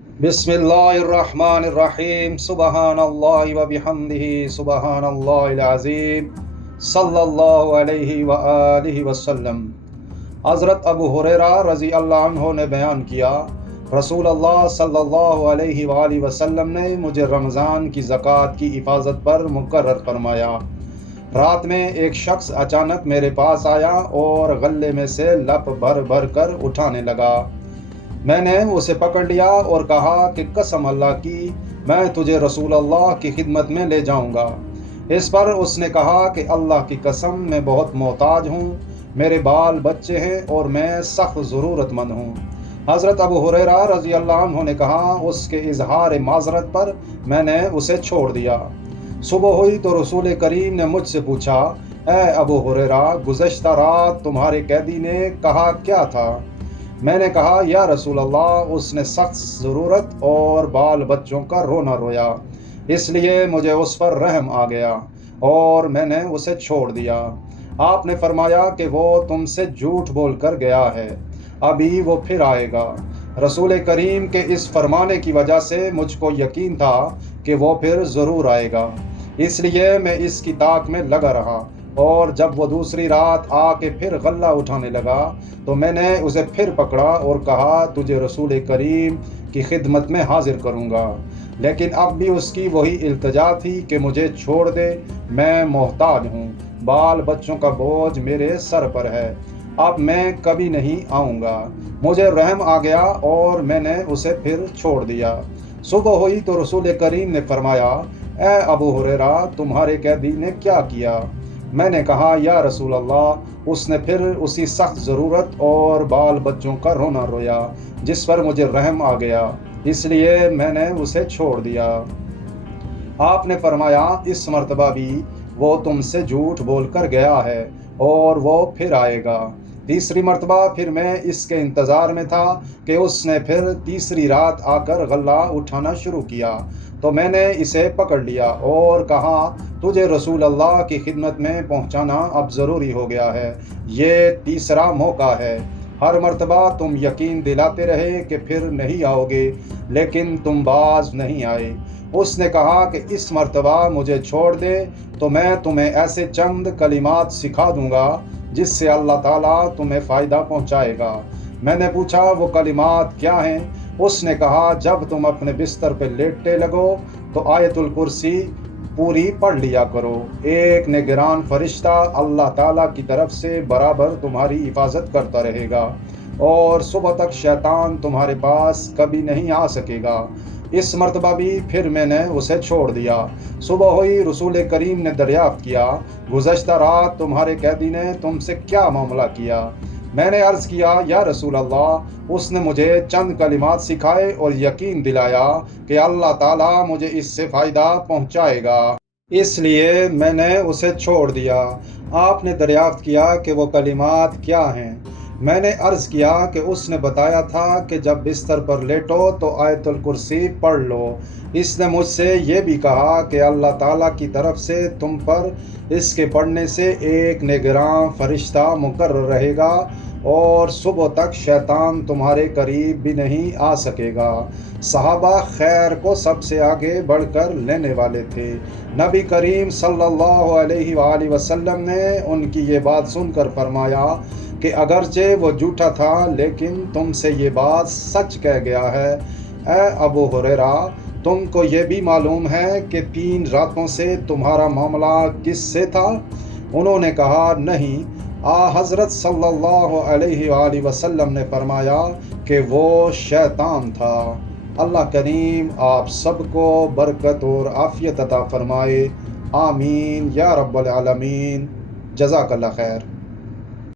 بسم اللہ الرحمن الرحیم، سبحان اللہ و بحمدہ، سبحان اللہ العظیم، صلی اللہ علیہ وآلہ وسلم۔ حضرت ابو ہریرہ رضی اللہ عنہ نے بیان کیا، رسول اللہ صلی اللہ علیہ وآلہ وسلم نے مجھے رمضان کی زکوٰۃ کی حفاظت پر مقرر فرمایا۔ رات میں ایک شخص اچانک میرے پاس آیا اور غلے میں سے لپ بھر بھر کر اٹھانے لگا۔ میں نے اسے پکڑ لیا اور کہا کہ قسم اللہ کی، میں تجھے رسول اللہ کی خدمت میں لے جاؤں گا۔ اس پر اس نے کہا کہ اللہ کی قسم، میں بہت محتاج ہوں، میرے بال بچے ہیں اور میں سخت ضرورت مند ہوں۔ حضرت ابو ہریرہ رضی اللہ عنہ نے کہا، اس کے اظہار معذرت پر میں نے اسے چھوڑ دیا۔ صبح ہوئی تو رسول کریم نے مجھ سے پوچھا، اے ابو ہریرہ، گزشتہ رات تمہارے قیدی نے کہا کیا تھا؟ میں نے کہا، یا رسول اللہ، اس نے سخت ضرورت اور بال بچوں کا رونا رویا، اس لیے مجھے اس پر رحم آ گیا اور میں نے اسے چھوڑ دیا۔ آپ نے فرمایا کہ وہ تم سے جھوٹ بول کر گیا ہے، ابھی وہ پھر آئے گا۔ رسول کریم کے اس فرمانے کی وجہ سے مجھ کو یقین تھا کہ وہ پھر ضرور آئے گا، اس لیے میں اس کی طاق میں لگا رہا، اور جب وہ دوسری رات آ کے پھر غلہ اٹھانے لگا تو میں نے اسے پھر پکڑا اور کہا، تجھے رسول کریم کی خدمت میں حاضر کروں گا۔ لیکن اب بھی اس کی وہی التجا تھی کہ مجھے چھوڑ دے، میں محتاج ہوں، بال بچوں کا بوجھ میرے سر پر ہے، اب میں کبھی نہیں آؤں گا۔ مجھے رحم آ گیا اور میں نے اسے پھر چھوڑ دیا۔ صبح ہوئی تو رسول کریم نے فرمایا، اے ابو ہریرہ، تمہارے قیدی نے کیا کیا؟ میں نے کہا، یا رسول اللہ، اس نے پھر اسی سخت ضرورت اور بال بچوں کا رونا رویا، جس پر مجھے رحم آ گیا، اس لیے میں نے اسے چھوڑ دیا۔ آپ نے فرمایا، اس مرتبہ بھی وہ تم سے جھوٹ بول کر گیا ہے اور وہ پھر آئے گا۔ تیسری مرتبہ پھر میں اس کے انتظار میں تھا کہ اس نے پھر تیسری رات آ کر غلہ اٹھانا شروع کیا، تو میں نے اسے پکڑ لیا اور کہا، تجھے رسول اللہ کی خدمت میں پہنچانا اب ضروری ہو گیا ہے، یہ تیسرا موقع ہے۔ ہر مرتبہ تم یقین دلاتے رہے کہ پھر نہیں آؤ گے، لیکن تم باز نہیں آئے۔ اس نے کہا کہ اس مرتبہ مجھے چھوڑ دے تو میں تمہیں ایسے چند کلمات سکھا دوں گا جس سے اللہ تعالیٰ تمہیں فائدہ پہنچائے گا۔ میں نے پوچھا، وہ کلمات کیا ہیں؟ اس نے کہا، جب تم اپنے بستر پہ لیٹنے لگو تو آیت الکرسی پوری پڑھ لیا کرو، ایک نگران فرشتہ اللہ تعالیٰ کی طرف سے برابر تمہاری حفاظت کرتا رہے گا، اور صبح تک شیطان تمہارے پاس کبھی نہیں آ سکے گا۔ اس مرتبہ بھی پھر میں نے اسے چھوڑ دیا۔ صبح ہوئی، رسول کریم نے دریافت کیا، گزشتہ رات تمہارے قیدی نے تم سے کیا معاملہ کیا؟ میں نے عرض کیا، یا رسول اللہ، اس نے مجھے چند کلمات سکھائے اور یقین دلایا کہ اللہ تعالیٰ مجھے اس سے فائدہ پہنچائے گا، اس لیے میں نے اسے چھوڑ دیا۔ آپ نے دریافت کیا کہ وہ کلمات کیا ہیں؟ میں نے عرض کیا کہ اس نے بتایا تھا کہ جب بستر پر لیٹو تو آیت الکرسی پڑھ لو۔ اس نے مجھ سے یہ بھی کہا کہ اللہ تعالیٰ کی طرف سے تم پر اس کے پڑھنے سے ایک نگراں فرشتہ مقرر رہے گا، اور صبح تک شیطان تمہارے قریب بھی نہیں آ سکے گا۔ صحابہ خیر کو سب سے آگے بڑھ کر لینے والے تھے۔ نبی کریم صلی اللہ علیہ وآلہ وسلم نے ان کی یہ بات سن کر فرمایا کہ اگرچہ وہ جھوٹا تھا لیکن تم سے یہ بات سچ کہہ گیا ہے۔ اے ابو ہریرہ، تم کو یہ بھی معلوم ہے کہ 3 راتوں سے تمہارا معاملہ کس سے تھا؟ انہوں نے کہا، نہیں۔ حضرت صلی اللہ علیہ وآلہ وسلم نے فرمایا کہ وہ شیطان تھا۔ اللہ کریم آپ سب کو برکت اور عافیت عطا فرمائے، آمین یا رب العالمین۔ جزاک اللہ خیر۔